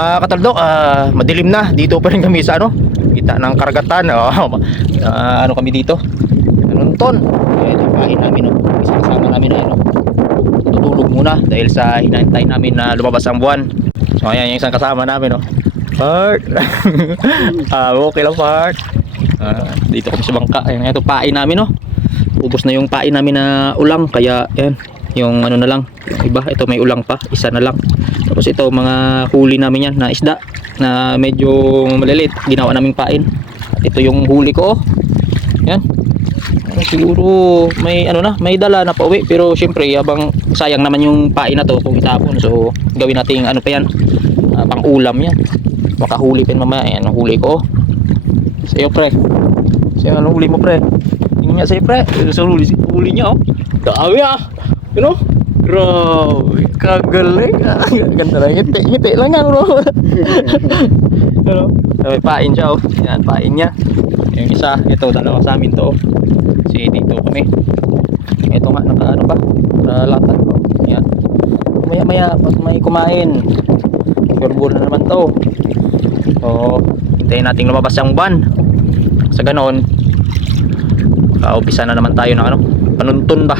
Kataldo, madilim na. Dito pa rin kami sa ano, kita ng karagatan. Ano kami dito? Nunton. Kain namin, no. Isa kasama namin na ano, tutulog muna dahil sa hinantay namin na lumabas ang buwan. So ayan yung isang kasama namin, no. Part. Okay lang, part. Dito kami sa bangka. Ayan, ito pain namin, no. Ubos na yung pain namin na ulang, kaya yan, yung ano na lang, yung iba, ito may ulang pa, isa na lang. Tapos ito mga huli namin yan na isda na medyo maliliit, ginawa naming pain. At ito yung huli ko, oh. Yan. Siguro may ano na, may dala na pauwi, pero syempre habang sayang naman yung pain na to kung itapon, so gawin natin ano pa yan, pang ulam yan. Makahuli pa mamaya. Ayan ang huli ko, oh. Sa'yo, pre. Sa'yo, anong huli mo, pre? Tingin nga sa'yo, pre. Sa huli niya, oh. Dami, ah. You know? Grabe, kagaling. Ganda lang, ngiti lang yan, bro. Ano? May pain siya, oh. Yan, pain niya. Yung isa, ito, dalawa sa amin to, oh. Kasi dito kami. Ito nga, naka ano pa, latag ko. Yan. Maya pag may kumain, surbol na naman to. So, hintayin natin lumabas yung ban. Sa ganon, kaumpisa na naman tayo ng ano, panuntun ba.